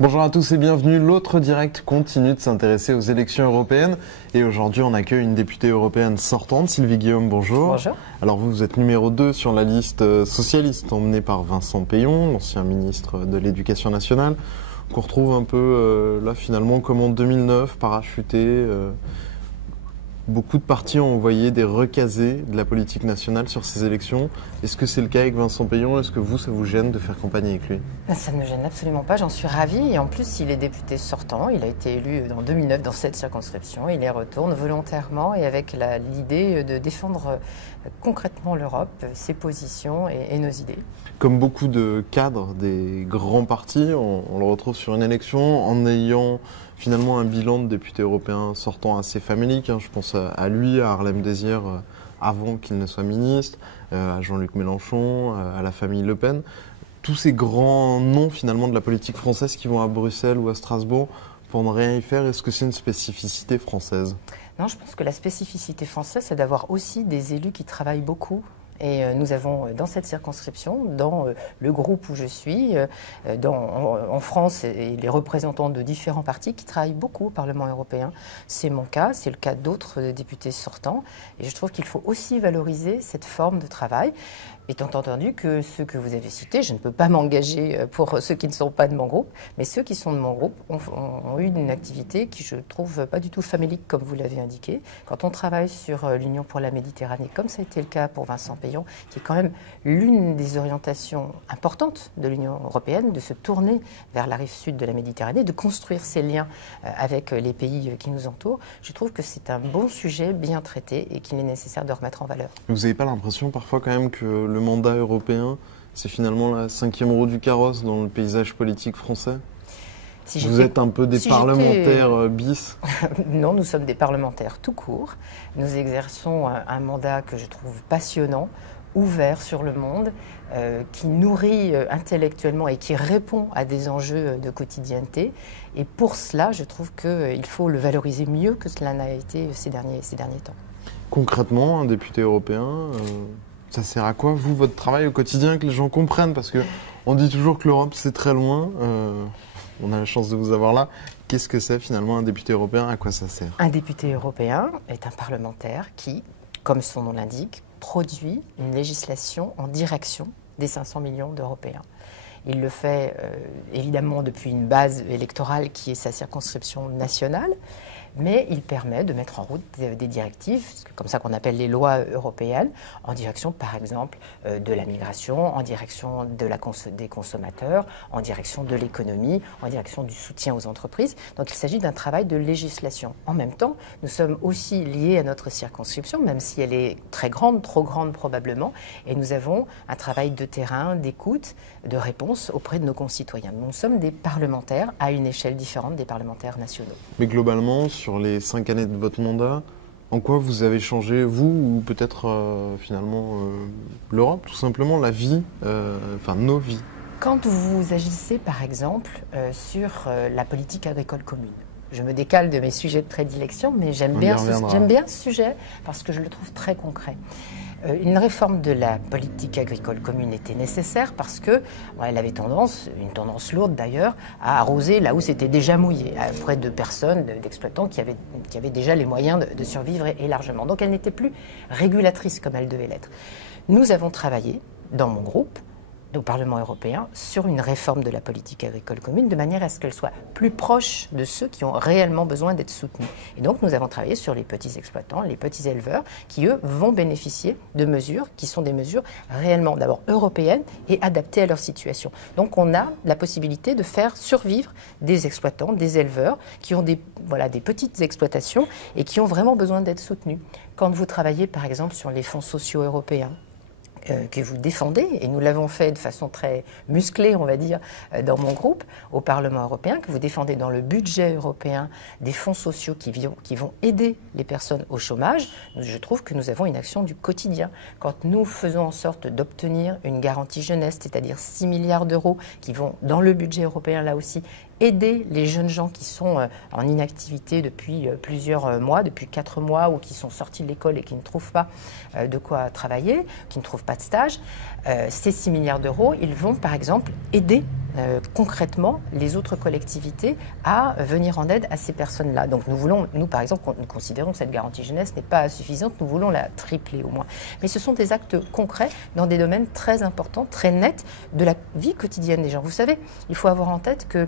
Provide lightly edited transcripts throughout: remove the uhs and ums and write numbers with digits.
Bonjour à tous et bienvenue. L'autre direct continue de s'intéresser aux élections européennes et aujourd'hui on accueille une députée européenne sortante, Sylvie Guillaume, bonjour. Bonjour. Alors vous êtes numéro 2 sur la liste socialiste emmenée par Vincent Peillon, l'ancien ministre de l'Éducation nationale, qu'on retrouve un peu là finalement comme en 2009, parachuté. Beaucoup de partis ont envoyé des recasés de la politique nationale sur ces élections. Est-ce que c'est le cas avec Vincent Peillon? Est-ce que ça vous gêne de faire campagne avec lui? Ça ne me gêne absolument pas, j'en suis ravie. Et en plus, il est député sortant. Il a été élu en 2009 dans cette circonscription. Il y retourne volontairement et avec l'idée de défendre concrètement l'Europe, ses positions et nos idées. Comme beaucoup de cadres des grands partis, on le retrouve sur une élection en ayant finalement un bilan de député européen sortant assez famélique. Je pense à lui, à Harlem Désir avant qu'il ne soit ministre, à Jean-Luc Mélenchon, à la famille Le Pen. Tous ces grands noms finalement de la politique française qui vont à Bruxelles ou à Strasbourg pour ne rien y faire, est-ce que c'est une spécificité française? Non, je pense que la spécificité française, c'est d'avoir aussi des élus qui travaillent beaucoup. Et nous avons dans cette circonscription, dans le groupe où je suis, en France, et les représentants de différents partis qui travaillent beaucoup au Parlement européen. C'est mon cas, c'est le cas d'autres députés sortants. Et je trouve qu'il faut aussi valoriser cette forme de travail. Étant entendu que ceux que vous avez cités, je ne peux pas m'engager pour ceux qui ne sont pas de mon groupe, mais ceux qui sont de mon groupe ont eu une activité qui je trouve pas du tout famélique comme vous l'avez indiqué. Quand on travaille sur l'Union pour la Méditerranée, comme ça a été le cas pour Vincent Peillon, qui est quand même l'une des orientations importantes de l'Union européenne, de se tourner vers la rive sud de la Méditerranée, de construire ces liens avec les pays qui nous entourent, je trouve que c'est un bon sujet bien traité et qu'il est nécessaire de remettre en valeur. Vous n'avez pas l'impression parfois quand même que le mandat européen, c'est finalement la 5e roue du carrosse dans le paysage politique français? Vous êtes un peu des parlementaires bis? Non, nous sommes des parlementaires tout court. Nous exerçons un mandat que je trouve passionnant, ouvert sur le monde, qui nourrit intellectuellement et qui répond à des enjeux de quotidienneté. Et pour cela, je trouve qu'il faut le valoriser mieux que cela n'a été ces derniers temps. Concrètement, un député européen, ça sert à quoi, vous, votre travail au quotidien, que les gens comprennent? Parce qu'on dit toujours que l'Europe, c'est très loin. On a la chance de vous avoir là. Qu'est-ce que c'est finalement un député européen? À quoi ça sert? Un député européen est un parlementaire qui, comme son nom l'indique, produit une législation en direction des 500 millions d'Européens. Il le fait évidemment depuis une base électorale qui est sa circonscription nationale, mais il permet de mettre en route des directives, c'est comme ça qu'on appelle les lois européennes, en direction par exemple de la migration, en direction des consommateurs, en direction de l'économie, en direction du soutien aux entreprises. Donc il s'agit d'un travail de législation. En même temps, nous sommes aussi liés à notre circonscription, même si elle est très grande, trop grande probablement, et nous avons un travail de terrain, d'écoute, de réponse auprès de nos concitoyens. Nous sommes des parlementaires à une échelle différente des parlementaires nationaux. Mais globalement, sur les 5 années de votre mandat, en quoi vous avez changé, vous, ou peut-être finalement l'Europe, tout simplement, la vie, enfin nos vies? Quand vous agissez par exemple sur la politique agricole commune, je me décale de mes sujets de prédilection, mais j'aime bien ce sujet parce que je le trouve très concret. Une réforme de la politique agricole commune était nécessaire parce qu'elle avait une tendance lourde d'ailleurs, à arroser là où c'était déjà mouillé, auprès de personnes, d'exploitants qui avaient déjà les moyens de survivre et largement. Donc elle n'était plus régulatrice comme elle devait l'être. Nous avons travaillé dans mon groupe, au Parlement européen, sur une réforme de la politique agricole commune, de manière à ce qu'elle soit plus proche de ceux qui ont réellement besoin d'être soutenus. Et donc nous avons travaillé sur les petits exploitants, les petits éleveurs, qui eux vont bénéficier de mesures qui sont des mesures réellement d'abord européennes et adaptées à leur situation. Donc on a la possibilité de faire survivre des exploitants, des éleveurs, qui ont des petites exploitations et qui ont vraiment besoin d'être soutenus. Quand vous travaillez par exemple sur les fonds sociaux européens, que vous défendez, et nous l'avons fait de façon très musclée, on va dire, dans mon groupe, au Parlement européen, que vous défendez dans le budget européen des fonds sociaux qui vont aider les personnes au chômage, je trouve que nous avons une action du quotidien. Quand nous faisons en sorte d'obtenir une garantie jeunesse, c'est-à-dire 6 milliards d'euros qui vont dans le budget européen là aussi, aider les jeunes gens qui sont en inactivité depuis plusieurs mois, depuis 4 mois, ou qui sont sortis de l'école et qui ne trouvent pas de quoi travailler, qui ne trouvent pas de stage. Ces 6 milliards d'euros, ils vont par exemple aider concrètement les autres collectivités à venir en aide à ces personnes-là. Donc nous par exemple, nous considérons que cette garantie jeunesse n'est pas suffisante, nous voulons la tripler au moins. Mais ce sont des actes concrets dans des domaines très importants, très nets de la vie quotidienne des gens. Vous savez, il faut avoir en tête que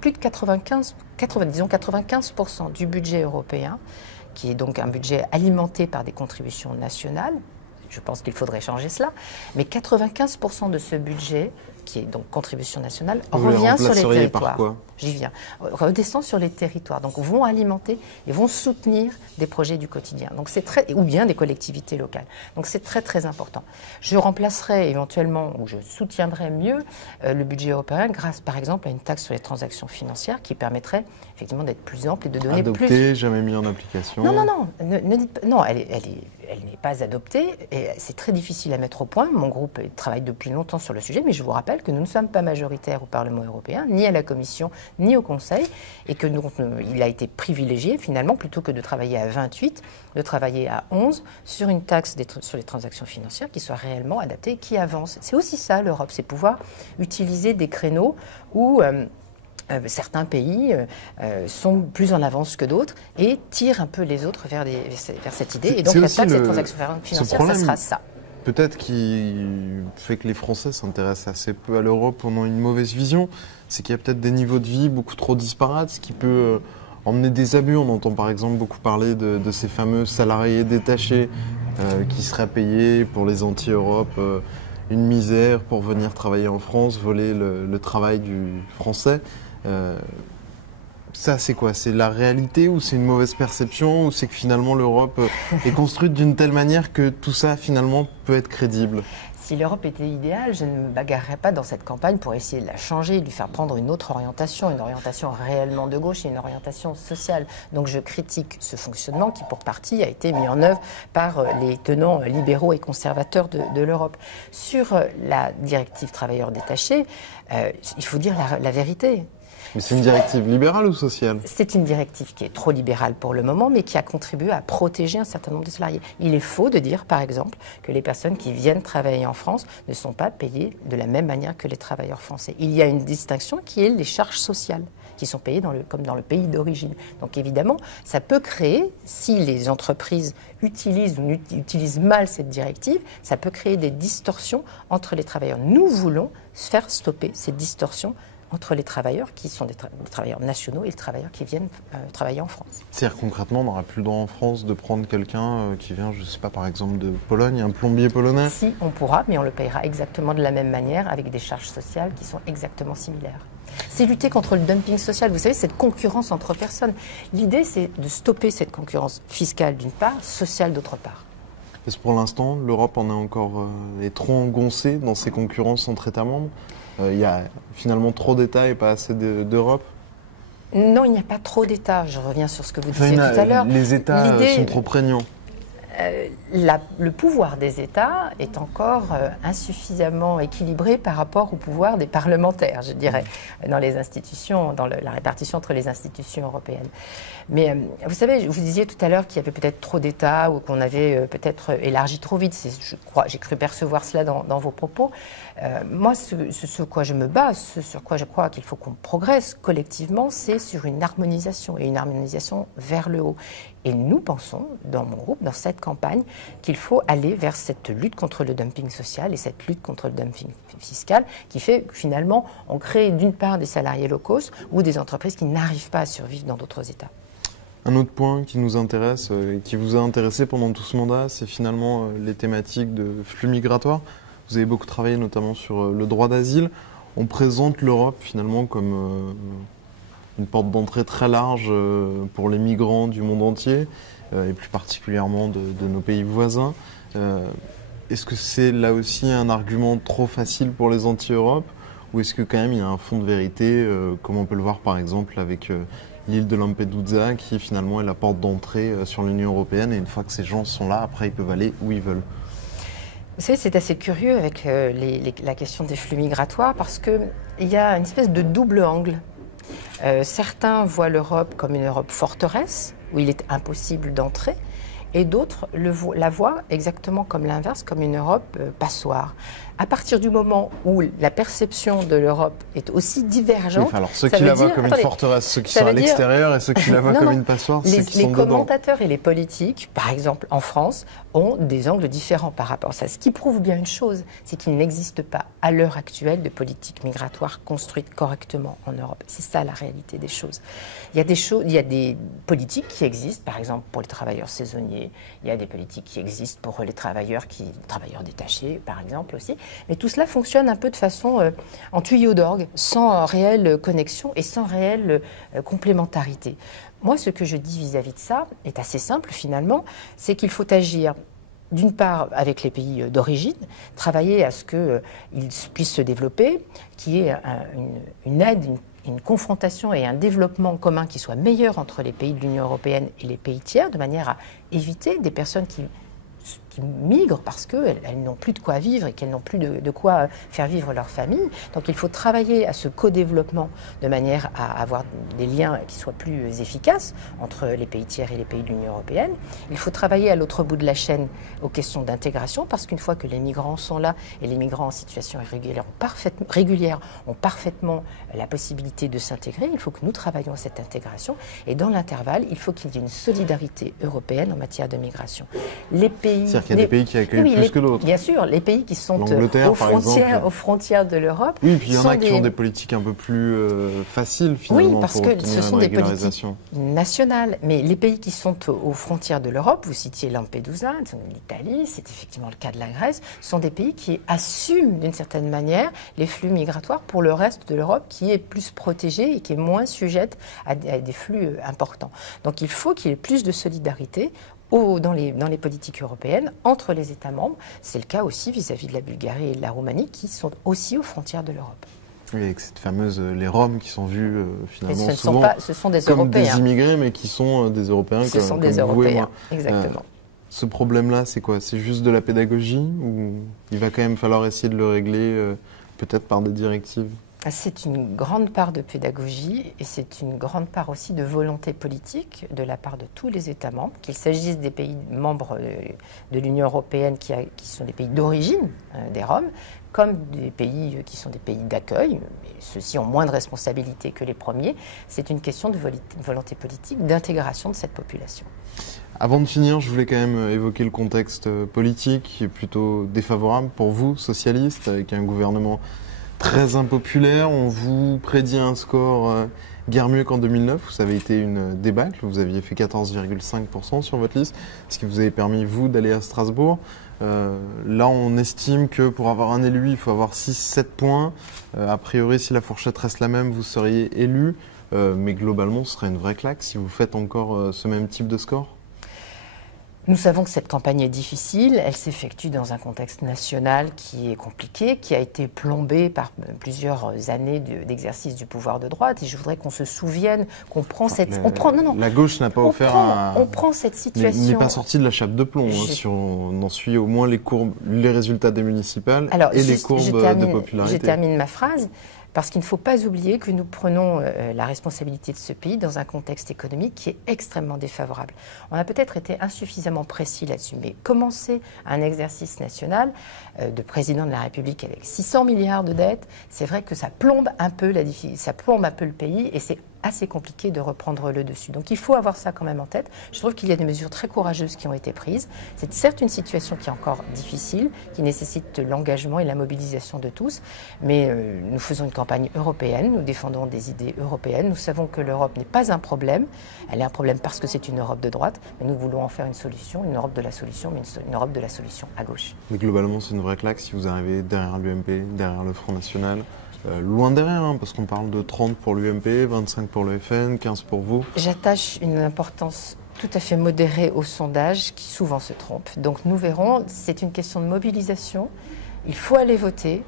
plus de 95% du budget européen, qui est donc un budget alimenté par des contributions nationales, je pense qu'il faudrait changer cela, mais 95% de ce budget, qui est donc contribution nationale, revient sur les territoires. J'y viens. Redescend sur les territoires. Donc vont alimenter et vont soutenir des projets du quotidien. Donc ou bien des collectivités locales. Donc c'est très très important. Je remplacerai éventuellement, ou je soutiendrai mieux le budget européen grâce par exemple à une taxe sur les transactions financières qui permettrait effectivement d'être plus ample et de donner adoptée, plus... jamais mis en application. Non, non, elle n'est pas adoptée et c'est très difficile à mettre au point. Mon groupe travaille depuis longtemps sur le sujet, mais je vous rappelle que nous ne sommes pas majoritaires au Parlement européen, ni à la Commission, ni au Conseil, et que il a été privilégié finalement, plutôt que de travailler à 28, de travailler à 11 sur une taxe sur les transactions financières qui soit réellement adaptée et qui avance. C'est aussi ça l'Europe, c'est pouvoir utiliser des créneaux où... certains pays sont plus en avance que d'autres et tirent un peu les autres vers cette idée. Et donc la taxe des transactions financières, ça sera ça. Peut-être qui fait que les Français s'intéressent assez peu à l'Europe pendant une mauvaise vision, c'est qu'il y a peut-être des niveaux de vie beaucoup trop disparates, ce qui peut emmener des abus. On entend par exemple beaucoup parler de ces fameux salariés détachés qui seraient payés pour les anti-Europe. Une misère pour venir travailler en France, voler le travail du Français. Ça, c'est quoi? C'est la réalité ou c'est une mauvaise perception ou c'est que finalement l'Europe est construite d'une telle manière que tout ça finalement peut être crédible? Si l'Europe était idéale, je ne me bagarrerais pas dans cette campagne pour essayer de la changer, de lui faire prendre une autre orientation, une orientation réellement de gauche et une orientation sociale. Donc je critique ce fonctionnement qui pour partie a été mis en œuvre par les tenants libéraux et conservateurs de l'Europe. Sur la directive travailleurs détachés, il faut dire la vérité. Mais c'est une directive libérale ou sociale? C'est une directive qui est trop libérale pour le moment, mais qui a contribué à protéger un certain nombre de salariés. Il est faux de dire, par exemple, que les personnes qui viennent travailler en France ne sont pas payées de la même manière que les travailleurs français. Il y a une distinction qui est les charges sociales, qui sont payées comme dans le pays d'origine. Donc évidemment, ça peut créer, si les entreprises utilisent ou utilisent mal cette directive, ça peut créer des distorsions entre les travailleurs. Nous voulons faire stopper ces distorsions entre les travailleurs qui sont des travailleurs nationaux et les travailleurs qui viennent travailler en France. C'est-à-dire concrètement, on n'aura plus le droit en France de prendre quelqu'un qui vient, je ne sais pas, par exemple de Pologne, un plombier polonais? Si, on pourra, mais on le payera exactement de la même manière avec des charges sociales qui sont exactement similaires. C'est lutter contre le dumping social, vous savez, cette concurrence entre personnes. L'idée, c'est de stopper cette concurrence fiscale d'une part, sociale d'autre part. Est-ce pour l'instant, l'Europe en est encore est trop engoncée dans ces concurrences entre États membres? Il y a finalement trop d'États et pas assez d'Europe? Non, il n'y a pas trop d'États. Je reviens sur ce que vous disiez tout à l'heure. Les États sont trop prégnants. Le pouvoir des États est encore insuffisamment équilibré par rapport au pouvoir des parlementaires, je dirais, dans les institutions, dans la répartition entre les institutions européennes. Mais vous savez, vous disiez tout à l'heure qu'il y avait peut-être trop d'États ou qu'on avait peut-être élargi trop vite. J'ai cru percevoir cela dans vos propos. Moi, ce sur quoi je me base, ce sur quoi je crois qu'il faut qu'on progresse collectivement, c'est sur une harmonisation, et une harmonisation vers le haut. Et nous pensons, dans mon groupe, dans cette campagne, qu'il faut aller vers cette lutte contre le dumping social et cette lutte contre le dumping fiscal qui fait que finalement, on crée d'une part des salariés low cost ou des entreprises qui n'arrivent pas à survivre dans d'autres États. Un autre point qui nous intéresse et qui vous a intéressé pendant tout ce mandat, c'est finalement les thématiques de flux migratoires. Vous avez beaucoup travaillé notamment sur le droit d'asile. On présente l'Europe finalement comme une porte d'entrée très large pour les migrants du monde entier et plus particulièrement de nos pays voisins. Est-ce que c'est là aussi un argument trop facile pour les anti-Europe ou est-ce que quand même il y a un fond de vérité, comme on peut le voir par exemple avec l'île de Lampedusa qui finalement est la porte d'entrée sur l'Union européenne et une fois que ces gens sont là, après ils peuvent aller où ils veulent? Vous savez, c'est assez curieux avec la question des flux migratoires parce qu'il y a une espèce de double angle. Certains voient l'Europe comme une Europe forteresse, où il est impossible d'entrer, et d'autres la voient exactement comme l'inverse, comme une Europe passoire. À partir du moment où la perception de l'Europe est aussi divergente... Oui, alors ceux qui la voient comme une forteresse, ceux qui sont à l'extérieur et ceux qui la voient comme une passoire, ceux qui sont dedans. Les commentateurs et les politiques, par exemple en France, ont des angles différents par rapport à ça. Ce qui prouve bien une chose, c'est qu'il n'existe pas à l'heure actuelle de politique migratoire construite correctement en Europe. C'est ça la réalité des choses. Il y a des politiques qui existent, par exemple pour les travailleurs saisonniers, il y a des politiques qui existent pour les travailleurs détachés, par exemple aussi. Mais tout cela fonctionne un peu de façon en tuyau d'orgue, sans réelle connexion et sans réelle complémentarité. Moi, ce que je dis vis-à-vis de ça est assez simple finalement, c'est qu'il faut agir d'une part avec les pays d'origine, travailler à ce qu'ils puissent se développer, qu'il y ait une aide, une confrontation et un développement commun qui soit meilleur entre les pays de l'Union européenne et les pays tiers, de manière à éviter des personnes qui migrent parce qu'elles n'ont plus de quoi vivre et qu'elles n'ont plus de quoi faire vivre leur famille. Donc il faut travailler à ce co-développement de manière à avoir des liens qui soient plus efficaces entre les pays tiers et les pays de l'Union européenne. Il faut travailler à l'autre bout de la chaîne aux questions d'intégration parce qu'une fois que les migrants sont là et les migrants en situation régulière ont parfaitement la possibilité de s'intégrer, il faut que nous travaillions à cette intégration et dans l'intervalle, il faut qu'il y ait une solidarité européenne en matière de migration. Les pays... Il y a des pays qui accueillent plus que d'autres. Bien sûr, les pays qui sont aux frontières de l'Europe. Oui, puis il y en a qui ont des politiques un peu plus faciles finalement. Oui, parce que ce sont des politiques nationales. Mais les pays qui sont aux frontières de l'Europe, vous citiez Lampedusa, l'Italie, c'est effectivement le cas de la Grèce, sont des pays qui assument d'une certaine manière les flux migratoires pour le reste de l'Europe qui est plus protégée et qui est moins sujette à des flux importants. Donc il faut qu'il y ait plus de solidarité dans les politiques européennes, entre les États membres. C'est le cas aussi vis-à-vis de la Bulgarie et de la Roumanie, qui sont aussi aux frontières de l'Europe. Oui, avec cette fameuse, les Roms qui sont vus finalement souvent ce sont des comme Européens. des immigrés, mais qui sont des Européens Ce sont des comme vous et moi. Exactement. Ce problème-là, c'est quoi? C'est juste de la pédagogie ou il va quand même falloir essayer de le régler peut-être par des directives? C'est une grande part de pédagogie et c'est une grande part aussi de volonté politique de la part de tous les États membres, qu'il s'agisse des pays membres de l'Union européenne qui sont des pays d'origine des Roms, comme des pays qui sont des pays d'accueil, mais ceux-ci ont moins de responsabilités que les premiers. C'est une question de volonté politique, d'intégration de cette population. Avant de finir, je voulais quand même évoquer le contexte politique qui est plutôt défavorable pour vous, socialistes, avec un gouvernement très impopulaire. On vous prédit un score guère mieux qu'en 2009. Vous avez été une débâcle. Vous aviez fait 14,5% sur votre liste, ce qui vous avait permis, vous, d'aller à Strasbourg. Là, on estime que pour avoir un élu, il faut avoir 6-7 points. A priori, si la fourchette reste la même, vous seriez élu. Mais globalement, ce serait une vraie claque si vous faites encore ce même type de score. Nous savons que cette campagne est difficile, elle s'effectue dans un contexte national qui est compliqué, qui a été plombé par plusieurs années d'exercice du pouvoir de droite. Et je voudrais qu'on se souvienne qu'on prend cette... La gauche n'a pas offert on prend cette situation... n'est pas sorti de la chape de plomb, si on en suit au moins les résultats des municipales et les courbes de popularité. Je termine ma phrase. Parce qu'il ne faut pas oublier que nous prenons la responsabilité de ce pays dans un contexte économique qui est extrêmement défavorable. On a peut-être été insuffisamment précis là-dessus, mais commencer un exercice national de président de la République avec 600 milliards de dettes, c'est vrai que ça plombe un peu le pays et c'est assez compliqué de reprendre le dessus. Donc il faut avoir ça quand même en tête. Je trouve qu'il y a des mesures très courageuses qui ont été prises. C'est certes une situation qui est encore difficile, qui nécessite l'engagement et la mobilisation de tous, mais nous faisons une campagne européenne, nous défendons des idées européennes. Nous savons que l'Europe n'est pas un problème. Elle est un problème parce que c'est une Europe de droite, mais nous voulons en faire une solution, une Europe de la solution, mais une Europe de la solution à gauche. Mais globalement, c'est une vraie claque si vous arrivez derrière l'UMP, derrière le Front National. Loin derrière, parce qu'on parle de 30 pour l'UMP, 25 pour le FN, 15 pour vous. J'attache une importance tout à fait modérée aux sondages qui souvent se trompent. Donc nous verrons, c'est une question de mobilisation. Il faut aller voter,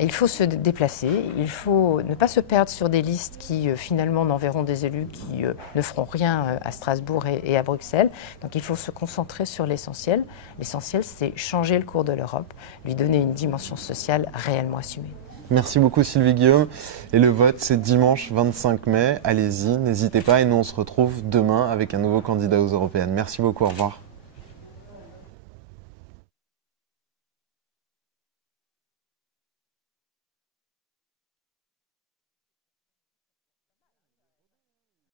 il faut se déplacer, il faut ne pas se perdre sur des listes qui finalement n'enverront des élus qui ne feront rien à Strasbourg et à Bruxelles. Donc il faut se concentrer sur l'essentiel. L'essentiel, c'est changer le cours de l'Europe, lui donner une dimension sociale réellement assumée. Merci beaucoup Sylvie Guillaume. Et le vote, c'est dimanche 25 mai. Allez-y, n'hésitez pas. Et nous, on se retrouve demain avec un nouveau candidat aux européennes. Merci beaucoup, au revoir.